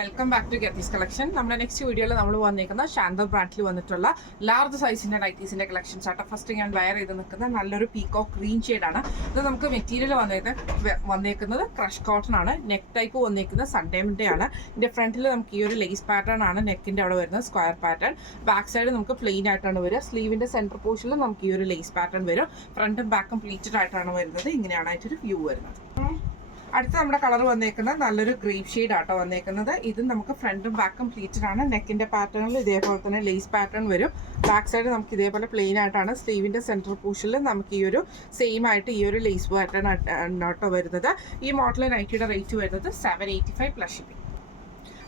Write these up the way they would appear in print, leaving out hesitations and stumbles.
Welcome back to ഗെത്തീസ് collection. നമ്മുടെ next വീഡിയോയിൽ നമ്മൾ വന്നിരിക്കുന്ന ഷാന്തർ ബ്രാൻഡിൽ വന്നിട്ടുള്ള ലാർജ് സൈസിന്റെ നൈറ്റീസിന്റെ കളക്ഷൻസ് ആട്ടോ. ഫസ്റ്റ് ഞാൻ വെയർ ചെയ്ത് നിൽക്കുന്ന നല്ലൊരു പീകോക്ക് ഗ്രീൻ ഷെയ്ഡാണ്. ഇത് നമുക്ക് മെറ്റീരിയൽ വന്നേക്കുന്നത് ക്രഷ് കോട്ടൺ ആണ്. നെക്ക് ടൈപ്പ് വന്നേക്കുന്നത് സൺഡേമിന്റെ ആണ്. ഇതിന്റെ ഫ്രണ്ടിൽ നമുക്ക് ഈ ഒരു ലേസ് പാറ്റേൺ ആണ് നെക്കിന്റെ അവിടെ വരുന്നത്, സ്ക്വയർ പാറ്റേൺ. ബാക്ക് സൈഡ് നമുക്ക് പ്ലെയിൻ ആയിട്ടാണ് വരിക. സ്ലീവിന്റെ സെന്റർ പോർഷനിൽ നമുക്ക് ഈ ഒരു ലേസ് പാറ്റേൺ വരും. ഫ്രണ്ടും ബാക്കും പ്ലീറ്റഡ് ആയിട്ടാണ് വരുന്നത്. ഇങ്ങനെയാണ് അതിന്റെ ഒരു വ്യൂ വരുന്നത്. അടുത്ത നമ്മുടെ കളർ വന്നേക്കുന്നത് നല്ലൊരു ഗ്രേപ്പ് ഷെയ്ഡ് ആട്ടോ വന്നേക്കുന്നത്. ഇത് നമുക്ക് ഫ്രണ്ടും ബാക്കും പ്ലീറ്റഡ് ആണ്. നെക്കിന്റെ പാറ്റേണിൽ ഇതേപോലെ തന്നെ ലേസ് പാറ്റേൺ വരും. ബാക്ക് സൈഡ് നമുക്ക് ഇതേപോലെ പ്ലെയിൻ ആയിട്ടാണ്. സ്ലീവിന്റെ സെന്റർ പോർഷനിൽ നമുക്ക് ഈ ഒരു സെയിം ആയിട്ട് ഈ ഒരു ലേസ് പാറ്റേൺ ആട്ടോ വരുന്നത്. ഈ മോഡൽ നൈറ്റിയുടെ റേറ്റ് വരുന്നത് 785 പ്ലസ് ഷിപ്പിംഗ്.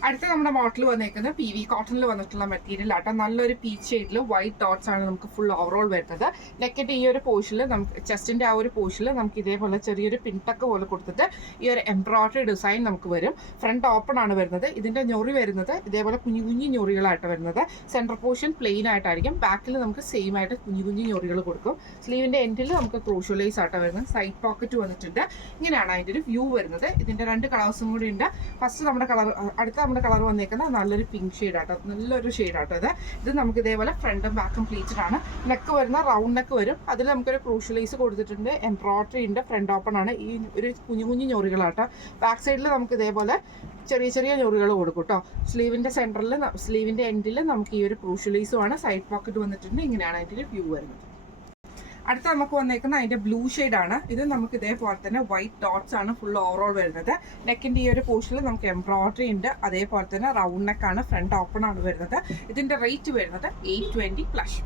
അടുത്ത നമ്മുടെ മോഡൽ വന്നേക്കുന്നത് PV കോട്ടണിൽ വന്നിട്ടുള്ള മെറ്റീരിയൽ ആട്ടോ. നല്ലൊരു പീച്ച് ഷെയ്ഡിൽ വൈറ്റ് ഡോട്ട്സ് ആണ് നമുക്ക് ഫുൾ ഓവറോൾ വരുന്നത്. നെക്കിന്റെ ഈ ഒരു പോർഷനിൽ നമുക്ക് ചെസ്റ്റിന്റെ ആ ഒരു പോർഷനിൽ നമുക്ക് ഇതേപോലെ ചെറിയൊരു പിൻടക്ക് പോലെ കൊടുത്തിട്ട് ഈ ഒരു എംബ്രോയിഡറി ഡിസൈൻ നമുക്ക് വരും. ഫ്രണ്ട് ഓപ്പൺ ആണ് വരുന്നത്. ഇതിന്റെ ഞൊറി വരുന്നത് ഇതേപോലെ കുഞ്ഞു കുഞ്ഞു ഞൊറികളായിട്ട് വരുന്നത്. സെൻട്രൽ പോർഷൻ പ്ലെയിൻ ആയിട്ടായിരിക്കും. ബാക്കിൽ നമുക്ക് സെയിം ആയിട്ട് കുഞ്ഞു കുഞ്ഞു ഞൊറികൾ കൊടുക്കും. സ്ലീവിന്റെ എൻഡിൽ നമുക്ക് ക്രോഷോ ലേസ് ആട്ടോ വരുന്നത്. സൈഡ് പോക്കറ്റ് വന്നിട്ടുണ്ട്. ഇങ്ങനെയാണ് അതിന്റെ ഒരു വ്യൂ വരുന്നത്. ഇതിന്റെ രണ്ട് കളേഴ്സും കൂടി ഉണ്ട്. ഫസ്റ്റ് നമ്മുടെ അടുത്ത നമ്മുടെ കളർ വന്നേക്കുന്നത് നല്ലൊരു പിങ്ക് ഷെയ്ഡ് ആട്ടോ. നല്ലൊരു ഷെയ്ഡ് ആട്ടോ ഇത് നമുക്ക് ഇതേപോലെ ഫ്രണ്ടും ബാക്കും പ്ലീറ്റഡ് ആണ്. നെക്ക് വരുന്ന റൗണ്ട് നെക്ക് വരും. അതിൽ നമുക്കൊരു ക്രൂഷ്യൽ ലേസ് കൊടുത്തിട്ടുണ്ട്. എംബ്രോയിഡറി ഉണ്ട്. ഫ്രണ്ട് ഓപ്പൺ ആണ്. ഈ ഒരു കുഞ്ഞു കുഞ്ഞു ഞൊറികളാട്ടോ. ബാക്ക് സൈഡിൽ നമുക്ക് ഇതേപോലെ ചെറിയ ചെറിയ ഞൊറികൾ കൊടുക്കും കേട്ടോ. സ്ലീവിന്റെ സെന്ററിൽ സ്ലീവിന്റെ എൻഡിൽ നമുക്ക് ഈ ഒരു ക്രൂഷ്യൽ ലേസും ആണ്. സൈഡ് പോക്കറ്റ് വന്നിട്ടുണ്ട്. ഇങ്ങനെയാണ് അതിന്റെ വ്യൂ വരുന്നത്. അടുത്ത നമുക്ക് വന്നേക്കുന്ന അതിന്റെ ബ്ലൂ ഷെയ്ഡ് ആണ്. ഇത് നമുക്ക് ഇതേപോലെ തന്നെ വൈറ്റ് ഡോട്ട്സ് ആണ് ഫുൾ ഓവറോൾ വരുന്നത്. നെക്കിന്റെ ഈ ഒരു പോർഷനിൽ നമുക്ക് എംബ്രോയിഡറി ഉണ്ട്. അതേപോലെ തന്നെ റൗണ്ട് നെക്ക് ആണ്. ഫ്രണ്ട് ഓപ്പൺ ആണ് വരുന്നത്. ഇതിന്റെ റേറ്റ് വരുന്നത് 820 പ്ലസ്.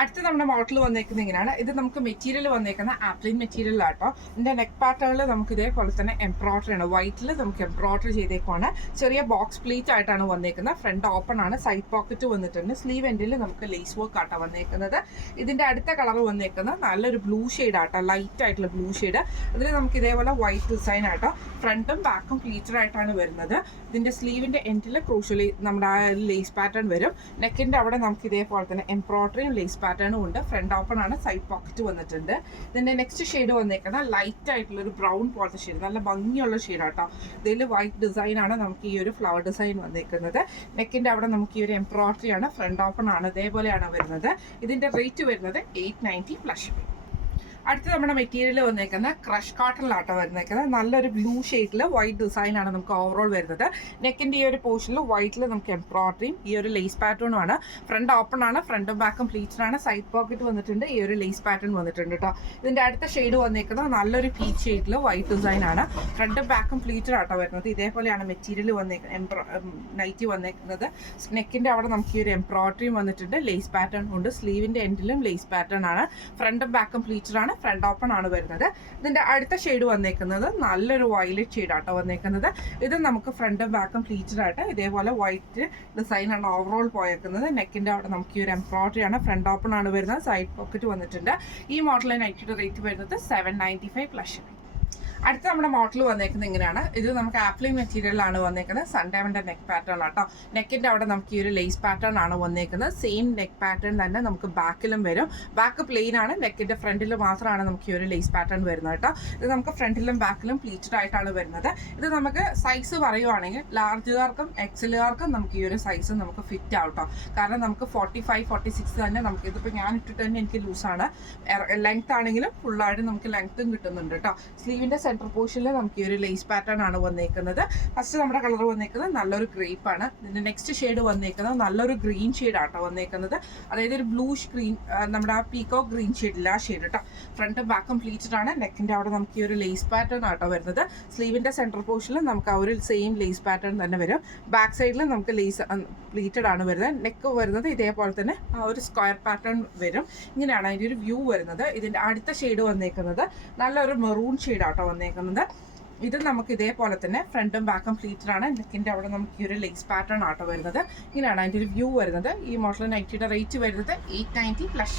അടുത്ത നമ്മുടെ മോഡൽ വന്നേക്കുന്നത് ഇങ്ങനെയാണ്. ഇത് നമുക്ക് മെറ്റീരിയൽ വന്നേക്കുന്ന ആപ്ലിൻ മെറ്റീരിയൽ ആട്ടോ. ഇതിന്റെ നെക്ക് പാറ്റേണിൽ നമുക്ക് ഇതേപോലെ തന്നെ എംബ്രോയിഡറി ആണ്. വൈറ്റിൽ നമുക്ക് എംബ്രോയിഡറി ചെയ്തേക്കുവാണ്. ചെറിയ ബോക്സ് പ്ലീറ്റ് ആയിട്ടാണ് വന്നേക്കുന്നത്. ഫ്രണ്ട് ഓപ്പൺ ആണ്. സൈഡ് പോക്കറ്റ് വന്നിട്ടുണ്ട്. സ്ലീവ് എൻഡിൽ നമുക്ക് ലേസ് വർക്ക് ആട്ടോ വന്നേക്കുന്നത്. ഇതിന്റെ അടുത്ത കളർ വന്നേക്കുന്നത് നല്ലൊരു ബ്ലൂ ഷെയ്ഡ് ആട്ടോ. ലൈറ്റ് ആയിട്ടുള്ള ബ്ലൂ ഷെയ്ഡ്. അതിൽ നമുക്ക് ഇതേപോലെ വൈറ്റ് ഡിസൈൻ ആട്ടോ. ഫ്രണ്ടും ബാക്കും പ്ലീറ്റഡ് ആയിട്ടാണ് വരുന്നത്. ഇതിന്റെ സ്ലീവിന്റെ എൻഡിൽ ക്രൂഷ്യലി നമ്മുടെ ആ ലേസ് പാറ്റേൺ വരും. നെക്കിന്റെ അവിടെ നമുക്ക് ഇതേപോലെ തന്നെ എംബ്രോയിഡറിയും ലേസ് പാറ്റേണും ഉണ്ട്. ഫ്രണ്ട് ഓപ്പൺ ആണ്. സൈഡ് പോക്കറ്റ് വന്നിട്ടുണ്ട്. ഇതിന്റെ നെക്സ്റ്റ് ഷെയ്ഡ് വന്നേക്കുന്നത് ലൈറ്റ് ആയിട്ടുള്ള ഒരു ബ്രൗൺ പോലത്തെ ഷെയ്ഡ്. നല്ല ഭംഗിയുള്ള ഷെയ്ഡ് ആട്ടോ. ഇതിൽ വൈറ്റ് ഡിസൈൻ ആണ് നമുക്ക് ഈ ഒരു ഫ്ലവർ ഡിസൈൻ വന്നേക്കുന്നത്. നെക്കിന്റെ അവിടെ നമുക്ക് ഈ ഒരു എംബ്രോയിഡറി ആണ്. ഫ്രണ്ട് ഓപ്പൺ ആണ്. ഇതേപോലെയാണ് വരുന്നത്. ഇതിന്റെ റേറ്റ് വരുന്നത് 890 പ്ലസ്. അടുത്ത് നമ്മുടെ മെറ്റീരിയൽ വന്നേക്കുന്ന ക്രഷ് കോട്ടണിലാട്ടോ വന്നേക്കുന്നത്. നല്ലൊരു ബ്ലൂ ഷെയ്ഡിൽ വൈറ്റ് ഡിസൈൻ ആണ് നമുക്ക് ഓവറോൾ വരുന്നത്. നെക്കിന്റെ ഈ ഒരു പോർഷനിൽ വൈറ്റിൽ നമുക്ക് എംബ്രോയിഡറിയും ഈ ഒരു ലേസ് പാറ്റേണും ആണ്. ഫ്രണ്ട് ഓപ്പൺ ആണ്. ഫ്രണ്ടും ബാക്കും പ്ലീറ്റഡ് ആണ്. സൈഡ് പോക്കറ്റ് വന്നിട്ടുണ്ട്. ഈ ഒരു ലേസ് പാറ്റേൺ വന്നിട്ടുണ്ട് കേട്ടോ. ഇതിന്റെ അടുത്ത ഷെയ്ഡ് വന്നേക്കുന്നത് നല്ലൊരു പീച്ച് ഷെയ്ഡിൽ വൈറ്റ് ഡിസൈൻ ആണ്. ഫ്രണ്ടും ബാക്കും പ്ലീറ്റഡ് ആട്ടോ വരുന്നത്. ഇതേപോലെയാണ് മെറ്റീരിയൽ നൈറ്റി വന്നേക്കുന്നത്. നെക്കിന്റെ അവിടെ നമുക്ക് ഈ ഒരു എംബ്രോയിഡറിയും വന്നിട്ടുണ്ട്. ലേസ് പാറ്റേൺ ഉണ്ട്. സ്ലീവിന്റെ എൻഡിലും ലേസ് പാറ്റേൺ ആണ്. ഫ്രണ്ടും ബാക്കും പ്ലീറ്റഡ് ആണ്. ഫ്രണ്ട് ഓപ്പൺ ആണ് വരുന്നത്. ഇതിന്റെ അടുത്ത ഷെയ്ഡ് വന്നേക്കുന്നത് നല്ലൊരു വയലറ്റ് ഷെയ്ഡ് ആട്ടോ വന്നേക്കുന്നത്. ഇത് നമുക്ക് ഫ്രണ്ടും ബാക്കും പ്ലീറ്റഡ് ആയിട്ട് ഇതേപോലെ വൈറ്റ് ഡിസൈൻ ആണ് ഓവറോൾ പോയേക്കുന്നത്. നെക്കിന്റെ അവിടെ നമുക്ക് ഈ ഒരു എംബ്രോയിഡറി ആണ്. ഫ്രണ്ട് ഓപ്പൺ ആണ് വരുന്നത്. സൈഡ് പോക്കറ്റ് വന്നിട്ടുണ്ട്. ഈ മോഡലിന് നൈറ്റിയുടെ റേറ്റ് വരുന്നത് 795 പ്ലസ്. അടുത്ത നമ്മുടെ മോഡൽ വന്നേക്കുന്നത് ഇങ്ങനെയാണ്. ഇത് നമുക്ക് ആപ്ലിൻ മെറ്റീരിയലാണ് വന്നേക്കുന്നത്. സൺഡേമിന്റെ നെക്ക് പാറ്റേൺ ആട്ടോ. നെക്കിന്റെ അവിടെ നമുക്ക് ഈ ഒരു ലേസ് പാറ്റേൺ ആണ് വന്നേക്കുന്നത്. സെയിം നെക്ക് പാറ്റേൺ തന്നെ നമുക്ക് ബാക്കിലും വരും. ബാക്ക് പ്ലെയിൻ ആണ്. നെക്കിന്റെ ഫ്രണ്ടിൽ മാത്രമാണ് നമുക്ക് ഈ ഒരു ലേസ് പാറ്റേൺ വരുന്നത് കേട്ടോ. ഇത് നമുക്ക് ഫ്രണ്ടിലും ബാക്കിലും പ്ലീറ്റഡ് ആയിട്ടാണ് വരുന്നത്. ഇത് നമുക്ക് സൈസ് പറയുവാണെങ്കിൽ ലാർജുകാർക്കും എക്സലുകാർക്കും നമുക്ക് ഈ ഒരു സൈസ് നമുക്ക് ഫിറ്റ് ആവട്ടോ. കാരണം നമുക്ക് 45, 46 തന്നെ നമുക്ക് ഇതിപ്പോൾ ഞാൻ ഇട്ടിട്ട് തന്നെ എനിക്ക് ലൂസാണ്. ലെങ്ത് ആണെങ്കിലും ഫുള്ളായിട്ട് നമുക്ക് ലെങ്ത്തും കിട്ടുന്നുണ്ട് കേട്ടോ. സ്ലീവിന്റെ സെൻട്രൽ പോർഷനിൽ നമുക്ക് ഈ ഒരു ലേസ് പാറ്റേൺ ആണ് വന്നേക്കുന്നത്. ഫസ്റ്റ് നമ്മുടെ കളർ വന്നേക്കുന്നത് നല്ലൊരു ഗ്രേപ്പ് ആണ്. ഇതിന്റെ നെക്സ്റ്റ് ഷെയ്ഡ് വന്നേക്കുന്നത് നല്ലൊരു ഗ്രീൻ ഷെയ്ഡ് ആട്ടോ വന്നേക്കുന്നത്. അതായത് ഒരു ബ്ലൂഷ് ഗ്രീൻ, നമ്മുടെ ആ പീകോക്ക് ഗ്രീൻ ഷെയ്ഡില്ല ആ ഷെയ്ഡ് കേട്ടോ. ഫ്രണ്ടും ബാക്കും പ്ലീറ്റഡ് ആണ്. നെക്കിന്റെ അവിടെ നമുക്ക് ഈ ഒരു ലേസ് പാറ്റേൺ ആട്ടോ വരുന്നത്. സ്ലീവിന്റെ സെൻട്രൽ പോർഷനിൽ നമുക്ക് ആ ഒരു സെയിം ലേസ് പാറ്റേൺ തന്നെ വരും. ബാക്ക് സൈഡിൽ നമുക്ക് ലേസ് പ്ലീറ്റഡ് ആണ് വരുന്നത്. നെക്ക് വരുന്നത് ഇതേപോലെ തന്നെ ആ ഒരു സ്ക്വയർ പാറ്റേൺ വരും. ഇങ്ങനെയാണ് അതിൻ്റെ ഒരു വ്യൂ വരുന്നത്. ഇതിന്റെ അടുത്ത ഷെയ്ഡ് വന്നേക്കുന്നത് നല്ലൊരു മെറൂൺ ഷെയ്ഡ് ആട്ടോ വന്നേക്കുന്നത്. ഇത് നമുക്ക് ഇതേപോലെ തന്നെ ഫ്രണ്ടും ബാക്കും പ്ലീറ്റഡ് ആണ്. നെക്കിന്റെ അവിടെ നമുക്ക് ഈ ഒരു ലേസ് പാറ്റേൺ ആട്ടോ വരുന്നത്. ഇങ്ങനെയാണ് അതിൻ്റെ ഒരു വ്യൂ വരുന്നത്. ഈ മോഡൽ നൈറ്റിയുടെ റേറ്റ് വരുന്നത് 890 പ്ലസ്.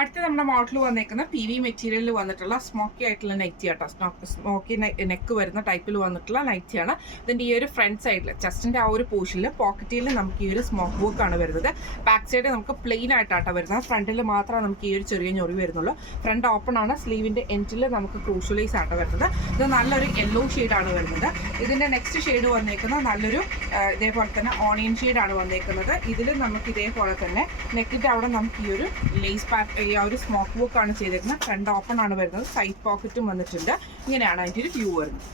അടുത്ത നമ്മുടെ മോഡൽ വന്നേക്കുന്ന പി വി മെറ്റീരിയലിൽ വന്നിട്ടുള്ള സ്മോക്കി ആയിട്ടുള്ള നൈറ്റി ആട്ടോ. സ്മോക്കി നെക്ക് വരുന്ന ടൈപ്പിൽ വന്നിട്ടുള്ള നൈറ്റിയാണ്. ഇതിൻ്റെ ഈ ഒരു ഫ്രണ്ട് സൈഡിൽ ചെസ്റ്റിൻ്റെ ആ ഒരു പോർഷനിൽ പോക്കറ്റിൽ നമുക്ക് ഈ ഒരു സ്മോക്ക് വർക്ക് ആണ് വരുന്നത്. ബാക്ക് സൈഡ് നമുക്ക് പ്ലെയിൻ ആയിട്ടാട്ടോ വരുന്നത്. ഫ്രണ്ടിൽ മാത്രമേ നമുക്ക് ഈ ഒരു ചെറിയ ഞൊറി വരുന്നുള്ളൂ. ഫ്രണ്ട് ഓപ്പൺ ആണ്. സ്ലീവിൻ്റെ എൻഡിൽ നമുക്ക് ക്രൂഷ്യലൈസ് ആട്ടോ വരുന്നത്. ഇത് നല്ലൊരു യെല്ലോ ഷെയ്ഡാണ് വരുന്നത്. ഇതിൻ്റെ നെക്സ്റ്റ് ഷെയ്ഡ് വന്നേക്കുന്നത് നല്ലൊരു ഇതേപോലെ തന്നെ ഓണിയൻ ഷെയ്ഡാണ് വന്നേക്കുന്നത്. ഇതിൽ നമുക്ക് ഇതേപോലെ തന്നെ നെക്കിൻ്റെ അവിടെ നമുക്ക് ഈ ഒരു ലേസ് പാറ്റ് ഈ ഒരു സ്മോക്ക് വർക്ക് ആണ് ചെയ്തേക്കുന്നത്. ഫ്രണ്ട് ഓപ്പൺ ആണ് വരുന്നത്. സൈഡ് പോക്കറ്റും വന്നിട്ടുണ്ട്. ഇങ്ങനെയാണ് അതിൻ്റെ ഒരു വ്യൂ വരുന്നത്.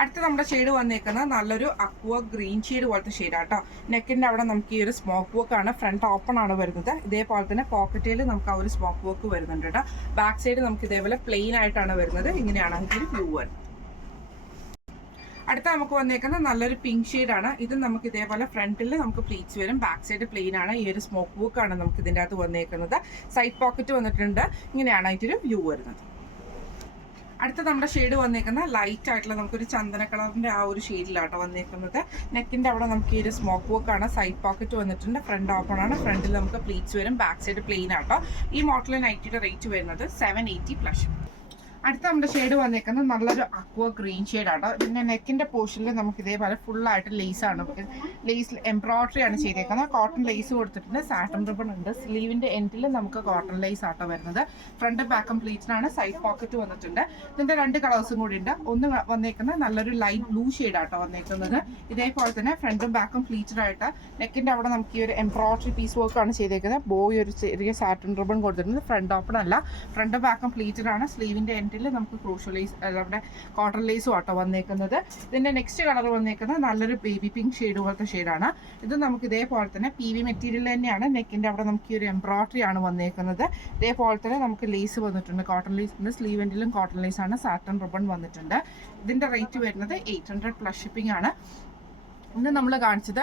അടുത്ത നമ്മുടെ ഷെയ്ഡ് വന്നേക്കുന്നത് നല്ലൊരു അക്വ ഗ്രീൻ ഷെയ്ഡ് പോലത്തെ ഷെയ്ഡാട്ടോ. നെക്കിൻ്റെ അവിടെ നമുക്ക് ഈ ഒരു സ്മോക്ക് വർക്ക് ആണ്. ഫ്രണ്ട് ഓപ്പൺ ആണ് വരുന്നത്. ഇതേപോലെ തന്നെ പോക്കറ്റിൽ നമുക്ക് ആ ഒരു സ്മോക്ക് വർക്ക് വരുന്നുണ്ട് കേട്ടോ. ബാക്ക് സൈഡ് നമുക്ക് ഇതേപോലെ പ്ലെയിൻ ആയിട്ടാണ് വരുന്നത്. ഇങ്ങനെയാണ് അതിൻ്റെ ഒരു വ്യൂ വരുന്നത്. അടുത്ത നമുക്ക് വന്നേക്കുന്നത് നല്ലൊരു പിങ്ക് ഷെയ്ഡാണ്. ഇത് നമുക്ക് ഇതേപോലെ ഫ്രണ്ടിൽ നമുക്ക് പ്ലീറ്റ്സ് വരും. ബാക്ക് സൈഡ് പ്ലെയിൻ ആണ്. ഈ ഒരു സ്മോക്ക് വർക്ക് ആണ് നമുക്ക് ഇതിൻ്റെ അകത്ത് വന്നേക്കുന്നത്. സൈഡ് പോക്കറ്റ് വന്നിട്ടുണ്ട്. ഇങ്ങനെയാണ് അതിൻ്റെ വ്യൂ വരുന്നത്. അടുത്ത നമ്മുടെ ഷെയ്ഡ് വന്നേക്കുന്നത് ലൈറ്റ് ആയിട്ടുള്ള നമുക്കൊരു ചന്ദന കളറിൻ്റെ ആ ഒരു ഷെയ്ഡിലാട്ടോ വന്നേക്കുന്നത്. നെക്കിൻ്റെ അവിടെ നമുക്ക് ഈ ഒരു സ്മോക്ക് വർക്ക് ആണ്. സൈഡ് പോക്കറ്റ് വന്നിട്ടുണ്ട്. ഫ്രണ്ട് ഓപ്പൺ ആണ്. ഫ്രണ്ടിൽ നമുക്ക് പ്ലീറ്റ്സ് വരും. ബാക്ക് സൈഡ് പ്ലെയിൻ ആട്ടോ. ഈ മോഡൽ നൈറ്റിയുടെ റേറ്റ് വരുന്നത് 780 പ്ലസ്. അടുത്ത നമ്മുടെ ഷെയ്ഡ് വന്നേക്കുന്നത് നല്ലൊരു അക്വ ഗ്രീൻ ഷെയ്ഡാണ്. പിന്നെ നെക്കിൻ്റെ പോർഷനിൽ നമുക്ക് ഇതേപോലെ ഫുള്ളായിട്ട് ലേസാണ്. ലേസ് എംബ്രോയിഡറി ആണ് ചെയ്തേക്കുന്നത്. കോട്ടൺ ലേസ് കൊടുത്തിട്ടുണ്ട്. സാറ്റൻ റിബൺ ഉണ്ട്. സ്ലീവിൻ്റെ എൻഡിൽ നമുക്ക് കോട്ടൺ ലേസ് ആട്ടോ വരുന്നത്. ഫ്രണ്ട് ബാക്ക് കംപ്ലീറ്റിനാണ്. സൈഡ് പോക്കറ്റ് വന്നിട്ടുണ്ട്. ഇതിൻ്റെ 2 കളേഴ്സും കൂടി ഉണ്ട്. ഒന്ന് വന്നേക്കുന്നത് നല്ലൊരു ലൈറ്റ് ബ്ലൂ ഷെയ്ഡാട്ടോ വന്നേക്കുന്നത്. ഇതേപോലെ തന്നെ ഫ്രണ്ടും ബാക്കും പ്ലീറ്റഡ് ആയിട്ട് നെക്കിൻ്റെ അവിടെ നമുക്ക് ഈ ഒരു എംബ്രോയിഡറി പീസ് വർക്കാണ് ചെയ്തേക്കുന്നത്. ബോയ് ഒരു ചെറിയ സാറ്റൻ റിബൺ കൊടുത്തിട്ടുണ്ട്. ഫ്രണ്ട് ഓപ്പൺ അല്ല. ഫ്രണ്ട് ബാക്കും പ്ലീറ്റഡ് ആണ്. സ്ലീവിൻ്റെ നമുക്ക് ക്രൂഷ്യലൈസ് നമ്മുടെ കോട്ടൺ ലേസും ആട്ടോ വന്നേക്കുന്നത്. ഇതിന്റെ നെക്സ്റ്റ് കളർ വന്നേക്കുന്നത് നല്ലൊരു ബേബി പിങ്ക് ഷെയ്ഡ് പോലത്തെ ഷെയ്ഡാണ്. ഇത് നമുക്ക് ഇതേപോലെ തന്നെ പി വി മെറ്റീരിയൽ തന്നെയാണ്. നെക്കിന്റെ അവിടെ നമുക്ക് ഈ ഒരു എംബ്രോയിഡറി ആണ് വന്നേക്കുന്നത്. ഇതേപോലെ തന്നെ നമുക്ക് ലേസ് വന്നിട്ടുണ്ട്. കോട്ടൺ ലേസ് ഉണ്ട്. സ്ലീവ് എൻഡിലും കോട്ടൺ ലേസ് ആണ്. സാറ്റൻ റിബൺ വന്നിട്ടുണ്ട്. ഇതിന്റെ റേറ്റ് വരുന്നത് 800 പ്ലസ് ഷിപ്പിംഗ് ആണ്. ഇന്ന് നമ്മൾ കാണിച്ചത്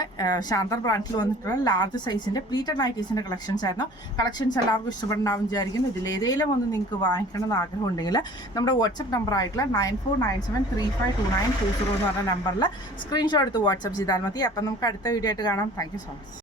ശാന്തർ ബ്രാൻഡിൽ വന്നിട്ടുള്ള ലാർജ് സൈസിന്റെ പ്ലീറ്റഡ് നൈറ്റീസിന്റെ കളക്ഷൻസ് ആയിരുന്നു. കളക്ഷൻസ് എല്ലാവർക്കും ഇഷ്ടപ്പെടാൻ വിചാരിക്കുന്നു. ഇതിലേതെങ്കിലും ഒന്ന് നിങ്ങൾക്ക് വാങ്ങിക്കണം എന്ന് ആഗ്രഹം ഉണ്ടെങ്കിൽ നമ്മുടെ വാട്സ്ആപ്പ് നമ്പർ ആയിട്ടുള്ള 9497352920 എന്ന് പറഞ്ഞ നമ്പറിൽ സ്ക്രീൻഷോട്ട് എടുത്ത് വാട്സ്ആപ്പ് ചെയ്താൽ മതി. അപ്പം നമുക്ക് അടുത്ത വീഡിയോ ആയിട്ട് കാണാം. Thank you so much.